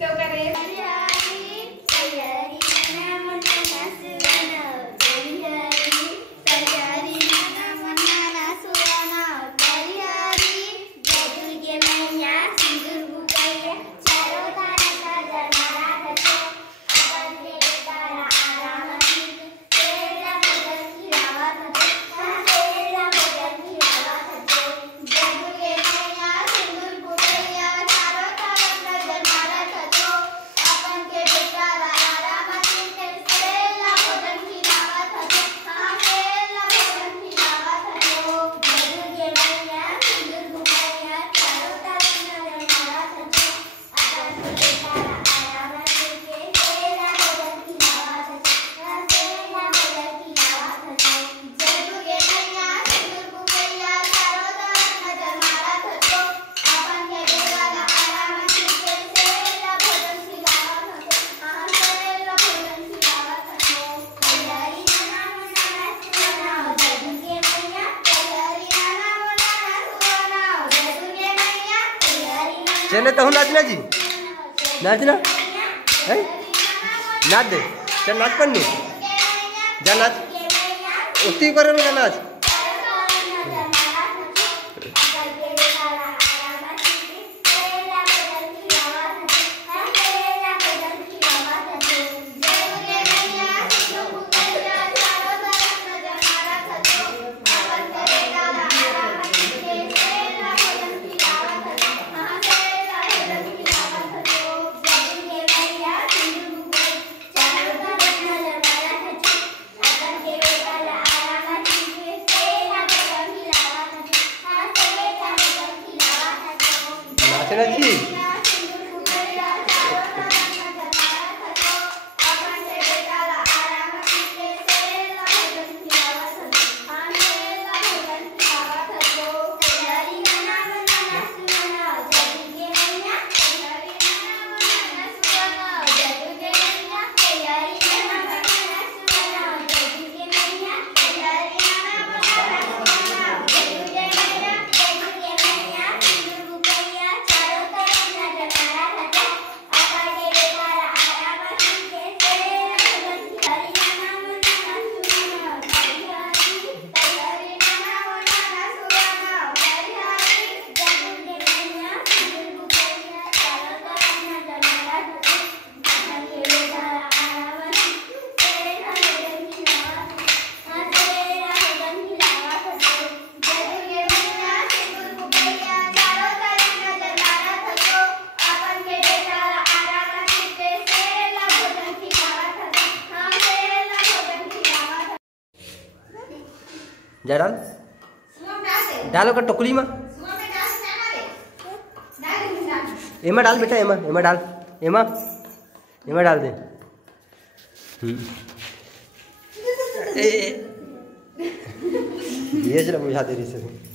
तो करे चने तो नाचना जी नाचना है नाच दे चल नाच पन्नू जा नाच उसी करे ना नाच जी जा डाल डालो का टोकरी में एमा डाल बेटा एमा एमा डाल एमा एमा डाल दे ये जरा बुझा दे रही से